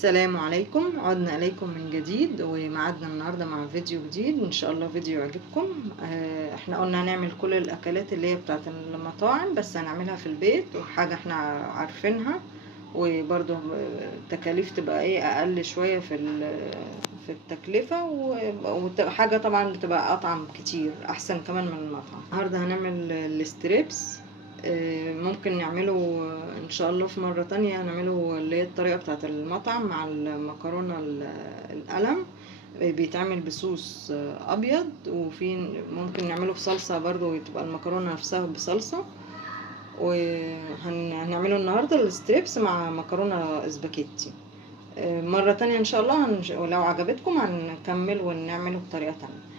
السلام عليكم، عدنا إليكم من جديد ومعادنا النهاردة مع فيديو جديد وإن شاء الله فيديو يعجبكم. احنا قلنا هنعمل كل الأكلات اللي هي بتاعت المطاعم بس هنعملها في البيت وحاجة احنا عارفينها، وبرضو التكاليف تبقى ايه أقل شوية في التكلفة، وحاجة طبعا بتبقى أطعم كتير أحسن كمان من المطعم. النهاردة هنعمل الستريبس. ممكن نعمله ان شاء الله في مرة تانية، هنعمله اللي هي الطريقة بتاعت المطعم مع المكرونة القلم. بيتعمل بصوص ابيض، وفي ممكن نعمله بصلصة برضو تبقى المكرونة نفسها بصلصة. وهنعمله النهاردة الستريبس مع مكرونة اسباجيتي. مرة تانية ان شاء الله ولو عجبتكم هنكمل ونعمله بطريقة تانية.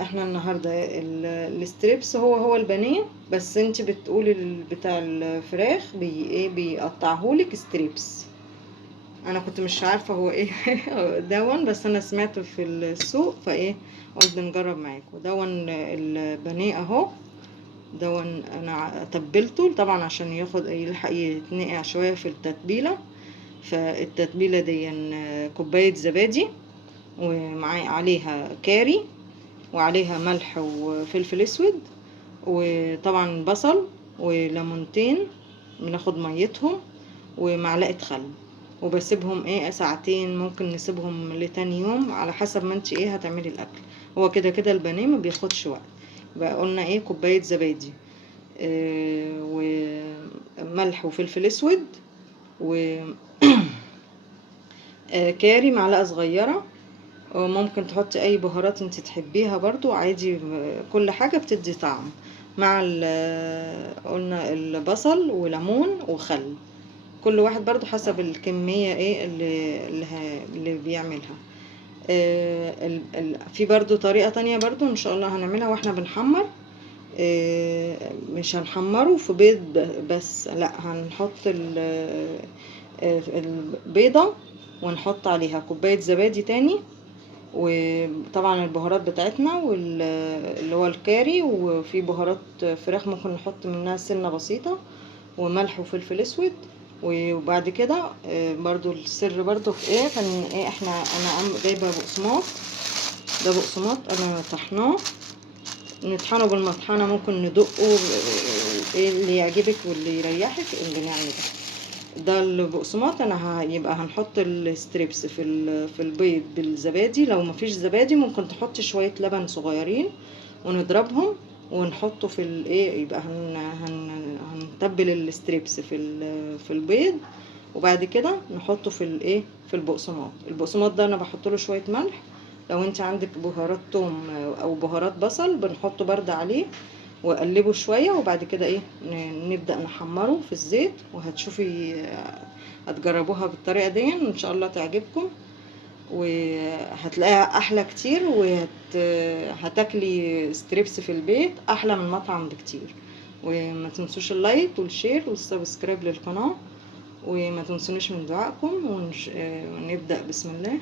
احنا النهاردة الستريبس هو البانيه، بس انت بتقولي بتاع الفراخ ايه بيقطعهولك ستريبس. انا كنت مش عارفة هو ايه دون، بس انا سمعته في السوق فايه قلت نجرب معاكم. دون البانيه اهو، دون انا تبلته طبعا عشان يلحق يتنقع شوية في التتبيلة. فالتتبيلة دي كوباية زبادي، ومعاه عليها كاري، وعليها ملح وفلفل اسود، وطبعا بصل وليمونتين بناخد ميتهم، ومعلقة خل، وبسيبهم ايه ساعتين، ممكن نسيبهم لتاني يوم على حسب ما انت ايه هتعملي الاكل. هو كده كده البانيه ما بياخدش وقت. بقى قلنا ايه كوباية زبادي، وملح وفلفل اسود و كاري معلقة صغيرة، وممكن تحطي اي بهارات انت تحبيها برضو عادي، كل حاجة بتدي طعم. مع قلنا البصل وليمون وخل، كل واحد برضو حسب الكمية ايه اللي بيعملها. في برضو طريقة تانية برضو ان شاء الله هنعملها واحنا بنحمر. مش هنحمره في بيض بس، لا هنحط البيضة ونحط عليها كوباية زبادي تاني، وطبعا البهارات بتاعتنا واللي هو الكاري، وفي بهارات فراخ ممكن نحط منها سنة بسيطة، وملح وفلفل اسود. وبعد كده برضو السر برضو في ايه، كان ايه انا جايبه بقسماط. ده بقسماط انا طحناه، نطحنه بالمطحنه، ممكن ندقه ايه اللي يعجبك واللي يريحك اللي نعمله. ده البقسماط انا يبقى هنحط الستريبس في البيض بالزبادي. لو مفيش زبادي ممكن تحط شويه لبن صغيرين ونضربهم ونحطه في الايه، يبقى هنتبل الستريبس في البيض، وبعد كده نحطه في الايه في البقسماط ده انا بحط له شويه ملح. لو انت عندك بهارات توم او بهارات بصل بنحطه برد عليه، واقلبه شويه، وبعد كده ايه نبدا نحمره في الزيت. وهتشوفي هتجربوها بالطريقه دي ان شاء الله تعجبكم، وهتلاقيها احلى كتير، وهتاكلي ستريبس في البيت احلى من المطعم بكتير. وما تنسوش اللايك والشير والسبسكرايب للقناه، وما تنسونيش من دعائكم، ونبدا بسم الله.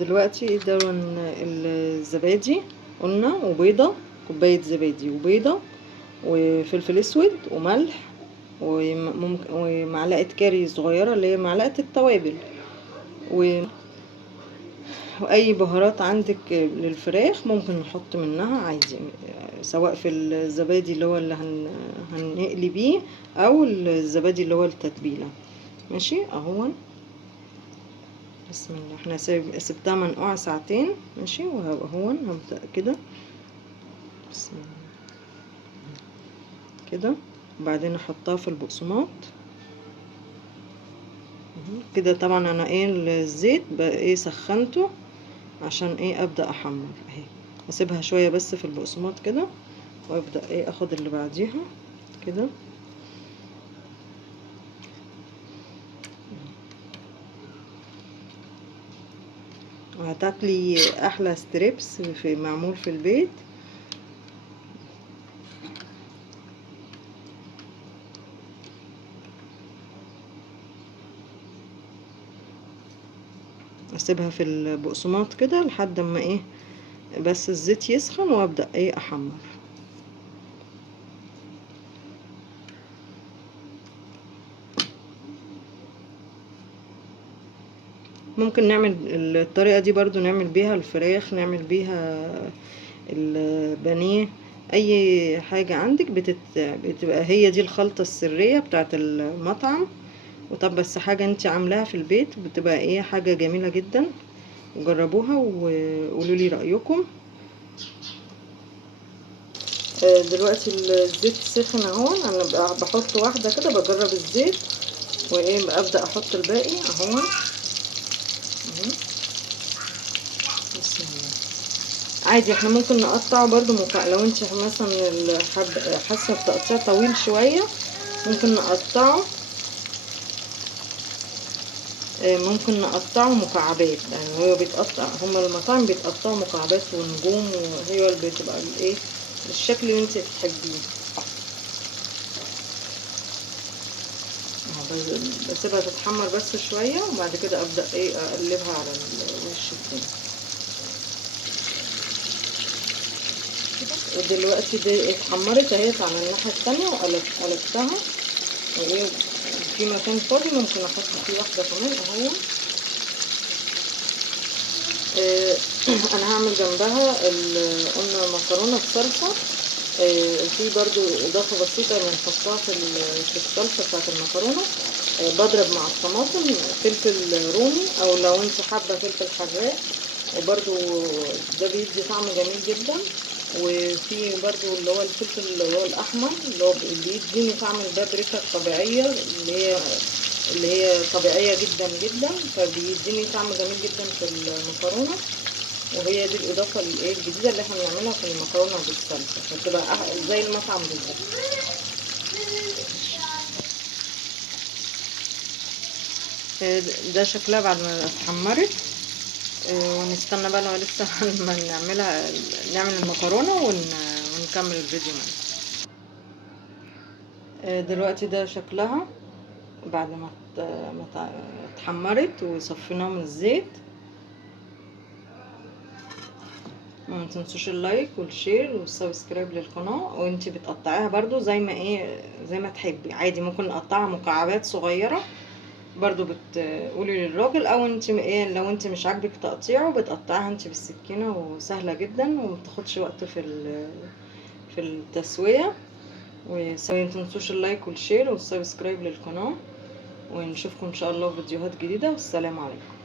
دلوقتي ده الزبادي قلنا، وبيضة، كوباية زبادي وبيضة وفلفل اسود وملح، وممكن ومعلقة كاري صغيرة اللي هي معلقة التوابل، واي بهارات عندك للفراخ ممكن نحط منها عادي، سواء في الزبادي اللي هو اللي هنقلي بيه، او الزبادي اللي هو التتبيلة. ماشي اهو. بسم الله، احنا سبتها منقوعة ساعتين. ماشي، وهو هبدأ كده. بسم الله كده، وبعدين احطها في البقسماط كده. طبعا انا ايه الزيت بقى ايه سخنته عشان ايه ابدأ احمر اهي. اسيبها شوية بس في البقسماط كده، وابدأ ايه اخد اللي بعديها كده. وهتاكلي احلى ستريبس معمول في البيت. اسيبها في البقسماط كده لحد ما ايه بس الزيت يسخن، وابدأ ايه احمر. ممكن نعمل الطريقة دي برضو، نعمل بيها الفراخ، نعمل بيها البانيه، اي حاجة عندك بتبقى هي دي الخلطة السرية بتاعت المطعم. وطب بس حاجة انت عاملاها في البيت بتبقى ايه، حاجة جميلة جدا. وجربوها وقولوا لي رأيكم. دلوقتي الزيت سخن اهو، انا بحط واحدة كده بجرب الزيت، وايه ببدأ احط الباقي اهو. بسم الله. عادي احنا ممكن نقطعه برضو لو انت مثلا حاسه التقطيع طويل شويه ممكن نقطعه، ممكن نقطعه مكعبات. يعني هو بيتقطع، هما المطاعم بيتقطعوا مكعبات ونجوم، وهي اللي بتبقى الايه الشكل اللي انت تحبيه. بسيبها تتحمر بس شويه، وبعد كده ابدا ايه اقلبها على الوش التاني. ودلوقتي دي اتحمرت اهيت على الناحيه التانيه، وقلبتها. وايه في مكان فاضي ممكن احط فيه واحده كمان اهو. انا هعمل جنبها قلنا مكرونه بصلصه. في برضو اضافه بسيطه بنحطها في الصلصه بتاعت المكرونه. بضرب مع الطماطم فلفل رومي، او لو انت حابه فلفل حراق برضو، ده بيدي طعم جميل جدا. وفي برضو اللي هو الفلفل اللي هو الاحمر، اللي هو بيديني طعم البابريكا الطبيعيه، اللي هي طبيعيه جدا جدا، فبيديني طعم جميل جدا في المكرونه. وهي دي الاضافه الايه الجديده اللي احنا بنعملها في المكرونه بالصلصه، فتبقى زي المطعم بالظبط. ده شكلها بعد ما اتحمرت. ونستنى بقى لو لسه ما نعمل المكرونه ونكمل الفيديو معانا. دلوقتي ده شكلها بعد ما اتحمرت وصفيناها من الزيت. ما تنسوش اللايك والشير والسبسكرايب للقناة. وانتي بتقطعيها برضو زي ما تحبي، عادي ممكن نقطعها مكعبات صغيرة برضو، بتقولي للراجل، او انتي لو انتي مش عاجبك تقطيعه بتقطعها انتي بالسكينة، وسهلة جدا ومتاخدش وقت في التسوية. ومتنسوش اللايك والشير والسبسكرايب للقناة، ونشوفكم ان شاء الله في فيديوهات جديدة، والسلام عليكم.